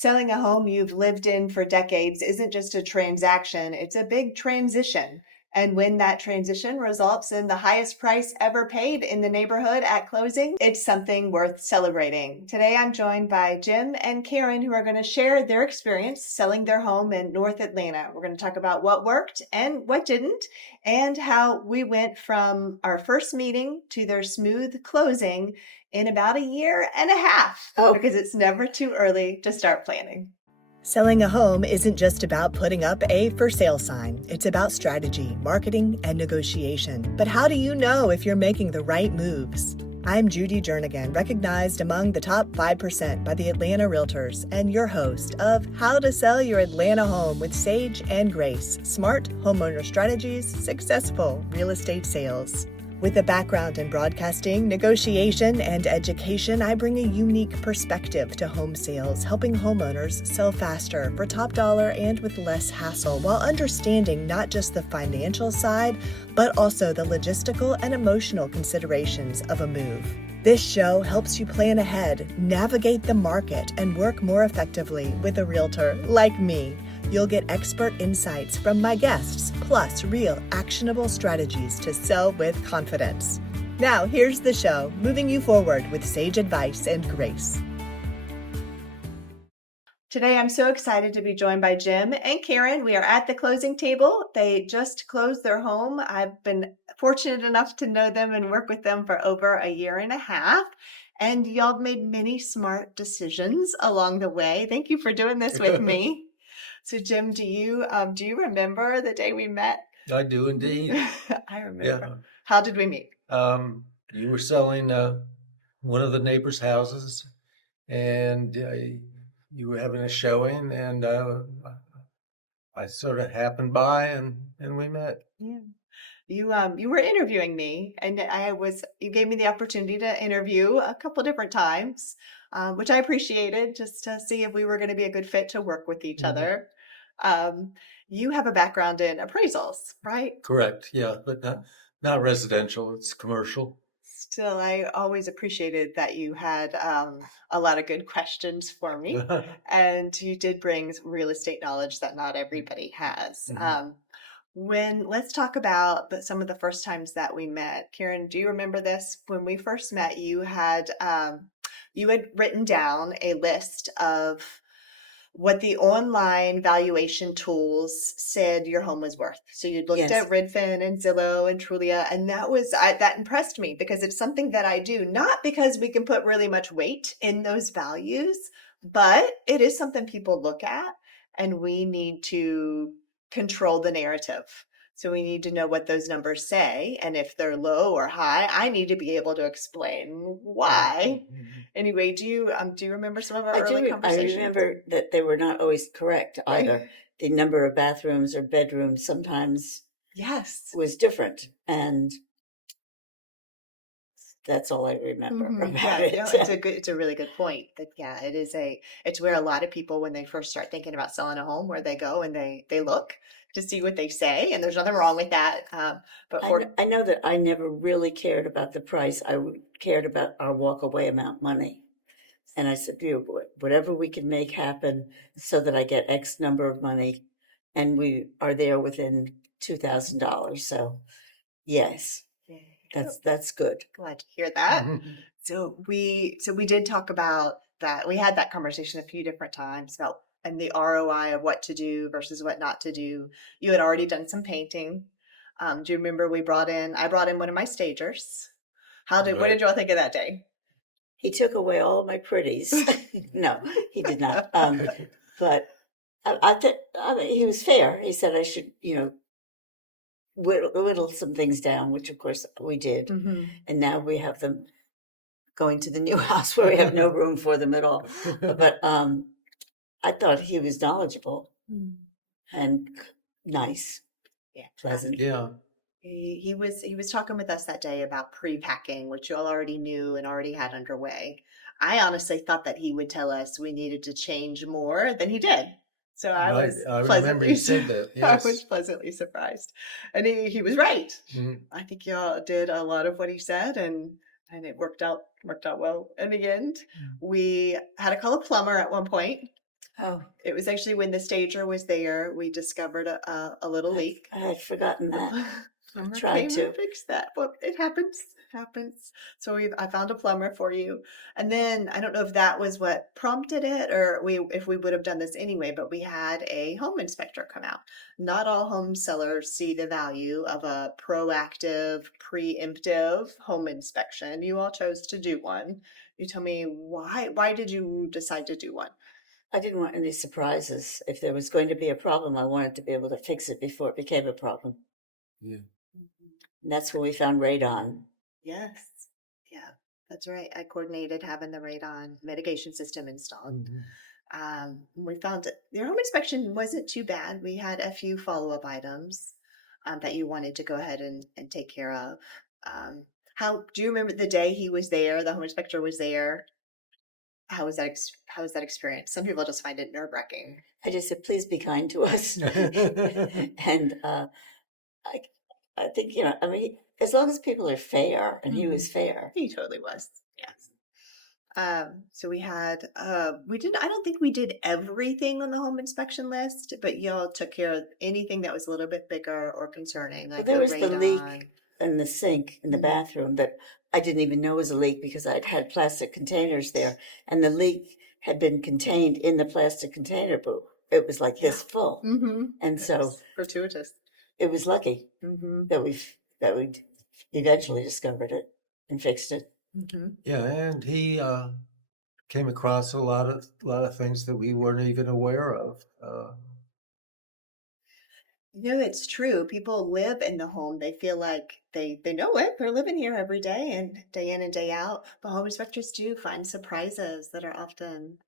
Selling a home you've lived in for decades isn't just a transaction, it's a big transition. And when that transition results in the highest price ever paid in the neighborhood at closing, it's something worth celebrating. Today, I'm joined by Jim and Karen, who are going to share their experience selling their home in North Atlanta. We're going to talk about what worked and what didn't, and how we went from our first meeting to their smooth closing in about a year and a half, because it's never too early to start planning. Selling a home isn't just about putting up a for sale sign. It's about strategy, marketing, and negotiation. But how do you know if you're making the right moves? I'm Judy Jernigan, recognized among the top 5% by the Atlanta Realtors, and your host of How to Sell Your Atlanta Home with Sage+Grace, Smart Homeowner Strategies, Successful Real Estate Sales. With a background in broadcasting, negotiation, and education, I bring a unique perspective to home sales, helping homeowners sell faster for top dollar and with less hassle, while understanding not just the financial side, but also the logistical and emotional considerations of a move. This show helps you plan ahead, navigate the market, and work more effectively with a realtor like me. You'll get expert insights from my guests, plus real actionable strategies to sell with confidence. Now, here's the show, moving you forward with sage advice and grace. Today, I'm so excited to be joined by Jim and Karen. We are at the closing table. They just closed their home. I've been fortunate enough to know them and work with them for over a year and a half. And y'all made many smart decisions along the way. Thank you for doing this with me. So, Jim, do you remember the day we met? I do indeed. I remember. Yeah. How did we meet? You were selling one of the neighbors' houses, and you were having a showing, and I sort of happened by, and we met. Yeah. You were interviewing me, and you gave me the opportunity to interview a couple different times, which I appreciated, just to see if we were going to be a good fit to work with each other. You have a background in appraisals, right? Correct. Yeah, but not residential. It's commercial. Still, I always appreciated that you had a lot of good questions for me, and you did bring real estate knowledge that not everybody has. Let's talk about some of the first times that we met. Karen, do you remember this? When we first met, you had written down a list of what the online valuation tools said your home was worth. So you'd looked at Redfin and Zillow and Trulia, and that impressed me, because it's something that I do, not because we can put really much weight in those values, but it is something people look at, and we need to control the narrative. So we need to know what those numbers say, and if they're low or high, I need to be able to explain why. Anyway, do you remember some of our early conversations? I remember that they were not always correct either. The number of bathrooms or bedrooms sometimes was different, and that's all I remember about it. It's a really good point. It's where a lot of people, when they first start thinking about selling a home, where they go and they look to see what they say, and there's nothing wrong with that. But I know that I never really cared about the price. I cared about our walk-away amount money. And I said, whatever we can make happen so that I get X number of money, and we are there within $2,000. So, yes, that's good. Glad to hear that. So we did talk about that. We had that conversation a few different times about and the ROI of what to do versus what not to do. You had already done some painting. Do you remember I brought in one of my stagers. What did y'all think of that day? He took away all my pretties. No, he did not. But I mean, he was fair. He said I should, whittle some things down, which of course we did. Mm-hmm. And now we have them going to the new house where we have no room for them at all. But I thought he was knowledgeable and nice, pleasant. Yeah. He was talking with us that day about pre-packing, which you all already knew and already had underway. I honestly thought that he would tell us we needed to change more than he did. So I remember you said that. Yes. I was pleasantly surprised, and he was right. Mm-hmm. I think y'all did a lot of what he said, and it worked out well in the end. Mm-hmm. We had to call a plumber at one point. Oh, It was actually when the stager was there, we discovered a little leak. I had forgotten that. Plumber Tried came to. and fixed that. Well, it happens. It happens. So I found a plumber for you. And then I don't know if that was what prompted it or if we would have done this anyway, but we had a home inspector come out. Not all home sellers see the value of a proactive, preemptive home inspection. You all chose to do one. You tell me why. Why did you decide to do one? I didn't want any surprises. If there was going to be a problem, I wanted to be able to fix it before it became a problem. Yeah. And that's when we found radon. Yes. Yeah, that's right. I coordinated having the radon mitigation system installed. We found that your home inspection wasn't too bad. We had a few follow-up items that you wanted to go ahead and take care of. How do you remember the day he was there? The home inspector was there. How was that? How was that experience? Some people just find it nerve-wracking. I just said, please be kind to us. And I think, I mean, as long as people are fair, and he was fair. He totally was. Yes. So we had, we didn't, I don't think we did everything on the home inspection list, but y'all took care of anything that was a little bit bigger or concerning. Like There was the leak radon. in the sink in the bathroom that I didn't even know was a leak because I'd had plastic containers there, and the leak had been contained in the plastic container booth. It was like this full. And so Fortuitous. it was lucky that we eventually discovered it and fixed it. Yeah, and he came across a lot of things that we weren't even aware of. It's true. People live in the home. They feel like they know it. They're living here every day and day in and day out. But home inspectors do find surprises that are often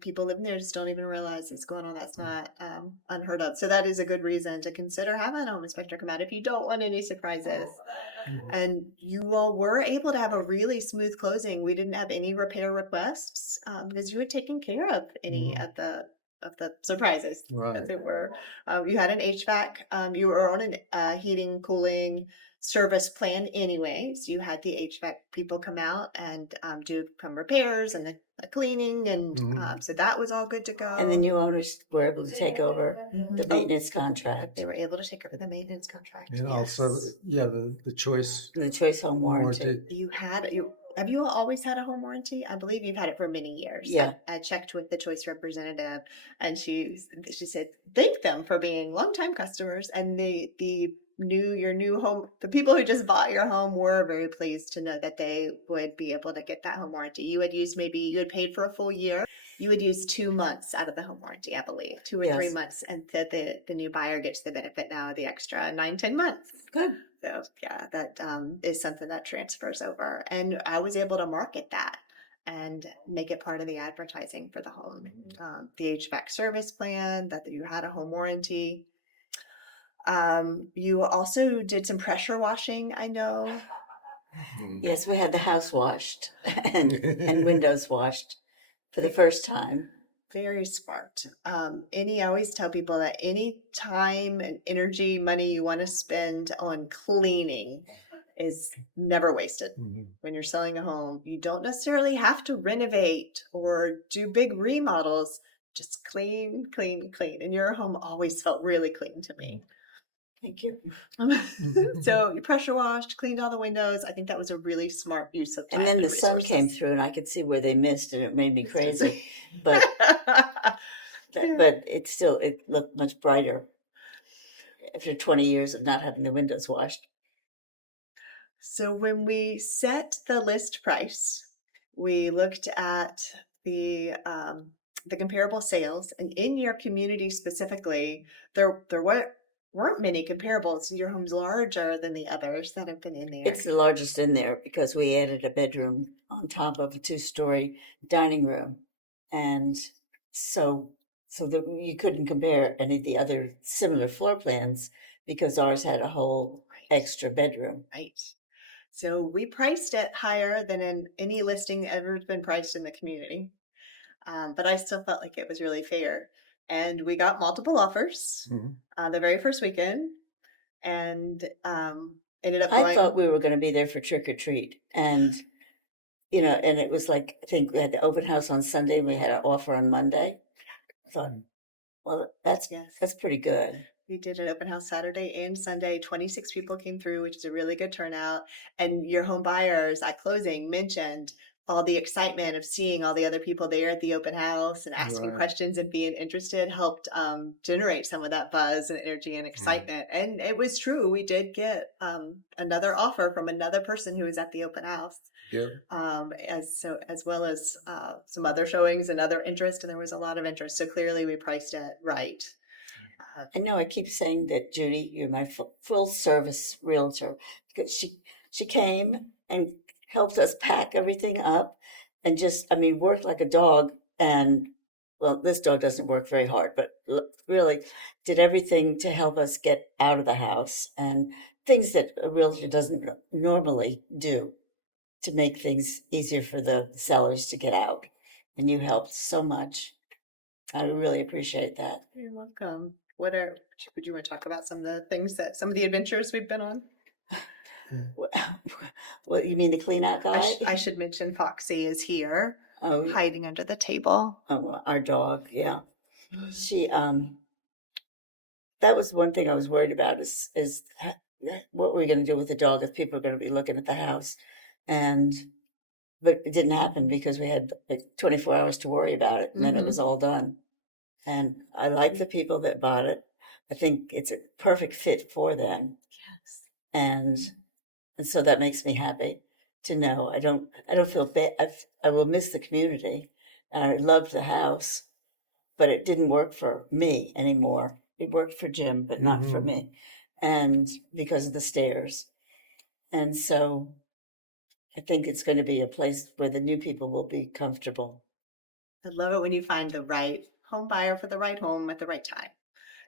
people living there just don't even realize it's going on. That's not unheard of. So that is a good reason to consider having a home inspector come out if you don't want any surprises. And you all were able to have a really smooth closing. We didn't have any repair requests because you had taken care of any of the surprises, as it were. You had an HVAC. You were on a heating, cooling service plan anyways. You had the HVAC people come out and do some repairs and a cleaning, and so that was all good to go. And the new owners were able to take over the maintenance contract. They were able to take over the maintenance contract. And also, the choice. The choice home warranty. Have you always had a home warranty? I believe you've had it for many years. Yeah. I checked with the choice representative, and she said thank them for being longtime customers, and your new home, the people who just bought your home were very pleased to know that they would be able to get that home warranty. You had paid for a full year. You would use 2 months out of the home warranty, I believe, 2 or 3 months, and that the new buyer gets the benefit now, the extra 9-10 months. Good. So yeah, that is something that transfers over, and I was able to market that and make it part of the advertising for the home. The HVAC service plan, that you had a home warranty. You also did some pressure washing, I know. Yes, we had the house washed and windows washed for the first time. Very smart. I always tell people that any time and energy, money you want to spend on cleaning is never wasted. When you're selling a home, you don't necessarily have to renovate or do big remodels. Just clean, clean, clean. And your home always felt really clean to me. Thank you. So you pressure washed, cleaned all the windows. I think that was a really smart use of time. And then the sun came through, and I could see where they missed, and it made me crazy. But it looked much brighter after 20 years of not having the windows washed. So when we set the list price, we looked at the comparable sales, and in your community specifically, there weren't many comparables. Your home's larger than the others that have been in there. It's the largest in there because we added a bedroom on top of a 2-story dining room, and so that you couldn't compare any of the other similar floor plans because ours had a whole extra bedroom. Right. So we priced it higher than in any listing ever been priced in the community, but I still felt like it was really fair. And we got multiple offers the very first weekend, and ended up going. I thought we were going to be there for trick or treat, and you know, and it was like, I think we had the open house on Sunday and we had an offer on Monday. I thought, well, Yes. that's pretty good. We did an open house Saturday and Sunday. 26 people came through, which is a really good turnout. And your home buyers at closing mentioned all the excitement of seeing all the other people there at the open house and asking Right. questions and being interested helped generate some of that buzz and energy and excitement. And it was true. We did get another offer from another person who was at the open house. Good. As well as some other showings and other interest, and there was a lot of interest. So clearly, we priced it right. I know I keep saying that, Judy, you're my full service realtor, because she came and helped us pack everything up and just, I mean, worked like a dog. And well, this dog doesn't work very hard, but really did everything to help us get out of the house and things that a realtor doesn't normally do to make things easier for the sellers to get out. And you helped so much. I really appreciate that. You're welcome. Would you want to talk about some of the things some of the adventures we've been on? What, you mean the clean out guy? I should mention Foxy is here, Oh, hiding under the table. oh, our dog, yeah. She, that was one thing I was worried about is what we're going to do with the dog if people are going to be looking at the house. But it didn't happen because we had like 24 hours to worry about it, and then it was all done. And I like the people that bought it. I think it's a perfect fit for them. Yes. And so that makes me happy to know. I don't feel bad. I will miss the community, and I loved the house, but it didn't work for me anymore. It worked for Jim, but not for me, and because of the stairs. And so I think it's going to be a place where the new people will be comfortable. I love it when you find the right home buyer for the right home at the right time.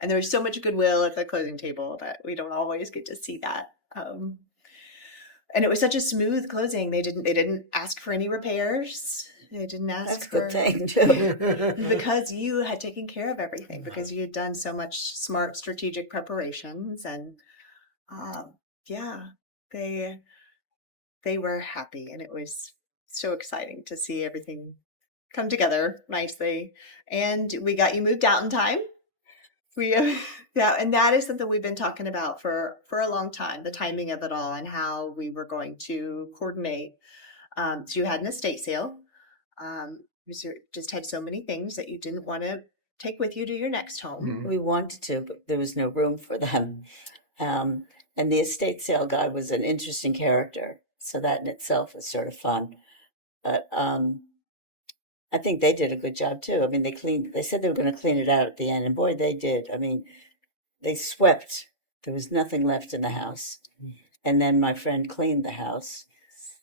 And there's so much goodwill at the closing table that we don't always get to see that. And it was such a smooth closing. They didn't ask for any repairs. They didn't ask That's a for good thing too. because you had taken care of everything, because you had done so much smart strategic preparations, and yeah, they were happy, and it was so exciting to see everything come together nicely. And we got you moved out in time. And that is something we've been talking about for a long time, the timing of it all and how we were going to coordinate. So you had an estate sale. You just had so many things that you didn't want to take with you to your next home. We wanted to, but there was no room for them. And the estate sale guy was an interesting character, so that in itself was sort of fun. But I think they did a good job too. I mean, they said they were going to clean it out at the end, and boy, they did. I mean, they swept. There was nothing left in the house. And then my friend cleaned the house.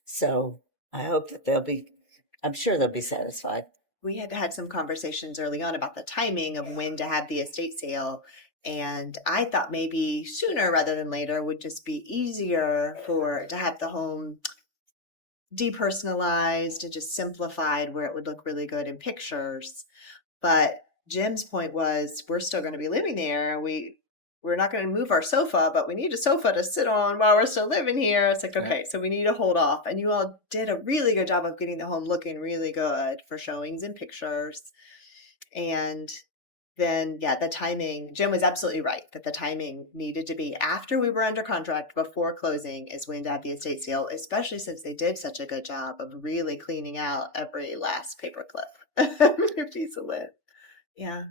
So I hope that I'm sure they'll be satisfied. We had some conversations early on about the timing of when to have the estate sale. And I thought maybe sooner rather than later would just be easier to have the home depersonalized and just simplified where it would look really good in pictures. But Jim's point was, we're still going to be living there. We're not going to move our sofa, but we need a sofa to sit on while we're still living here. It's like, okay, so we need to hold off. And you all did a really good job of getting the home looking really good for showings and pictures. And then, yeah, the timing, Jim was absolutely right that the timing needed to be after we were under contract, before closing, is when to have the estate sale, especially since they did such a good job of really cleaning out every last paper clip, every piece of lint. Yeah.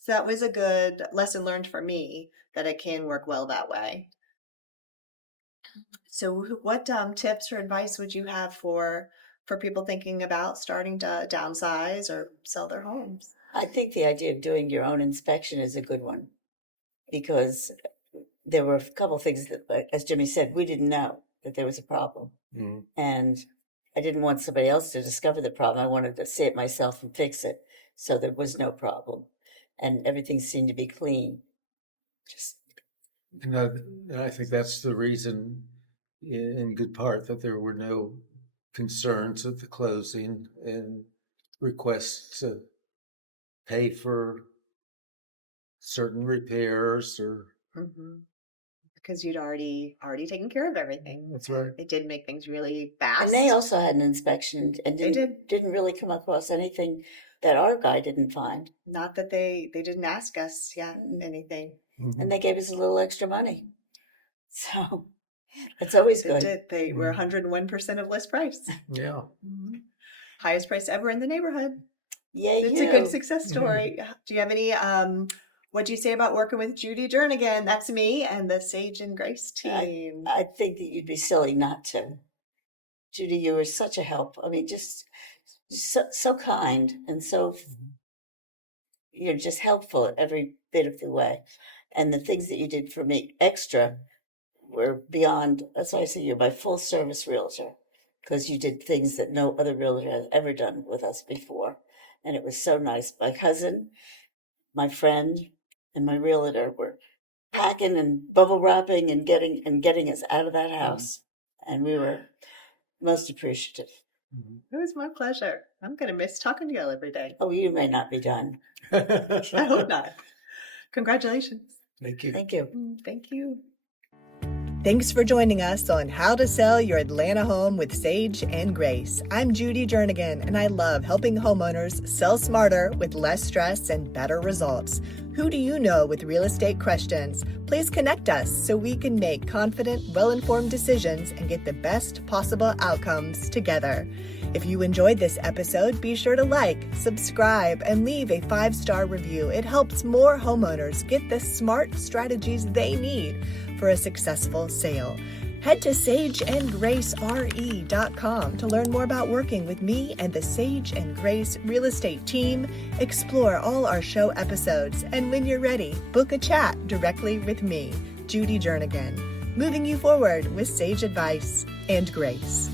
So that was a good lesson learned for me, that it can work well that way. So what tips or advice would you have for people thinking about starting to downsize or sell their homes? I think the idea of doing your own inspection is a good one, because there were a couple of things that, as Jimmy said, we didn't know that there was a problem. And I didn't want somebody else to discover the problem. I wanted to see it myself and fix it. So there was no problem. And everything seemed to be clean. And I think that's the reason, in good part, that there were no concerns at the closing and requests to pay for certain repairs or because you'd already taken care of everything. That's right. It did make things really fast. And they also had an inspection and They didn't really come across anything that our guy didn't find. Not that they didn't ask us, anything. Mhm. And they gave us a little extra money. So it's always They good. did. They were 101% of list price. Yeah. Highest price ever in the neighborhood. Yay, It's a good success story. Do you have any, what do you say about working with Judy Jernigan? That's me and the Sage and Grace team. I think that you'd be silly not to. Judy, you were such a help. I mean, just so kind and so you're just helpful every bit of the way. And the things that you did for me extra were beyond. That's why I say you're my full service realtor, because you did things that no other realtor has ever done with us before. And it was so nice. My cousin, my friend, and my realtor were packing and bubble wrapping and getting us out of that house. And we were most appreciative. It was my pleasure. I'm going to miss talking to y'all every day. Oh, you may not be done. I hope not. Congratulations. Thank you. Thank you. Thank you. Thanks for joining us on How to Sell Your Atlanta Home with Sage and Grace. I'm Judy Jernigan, and I love helping homeowners sell smarter with less stress and better results. Who do you know with real estate questions? Please connect us so we can make confident, well-informed decisions and get the best possible outcomes together. If you enjoyed this episode, be sure to like, subscribe, and leave a 5-star review. It helps more homeowners get the smart strategies they need for a successful sale. Head to sageandgracere.com to learn more about working with me and the Sage and Grace real estate team. Explore all our show episodes, and when you're ready, book a chat directly with me, Judy Jernigan, moving you forward with sage advice and grace.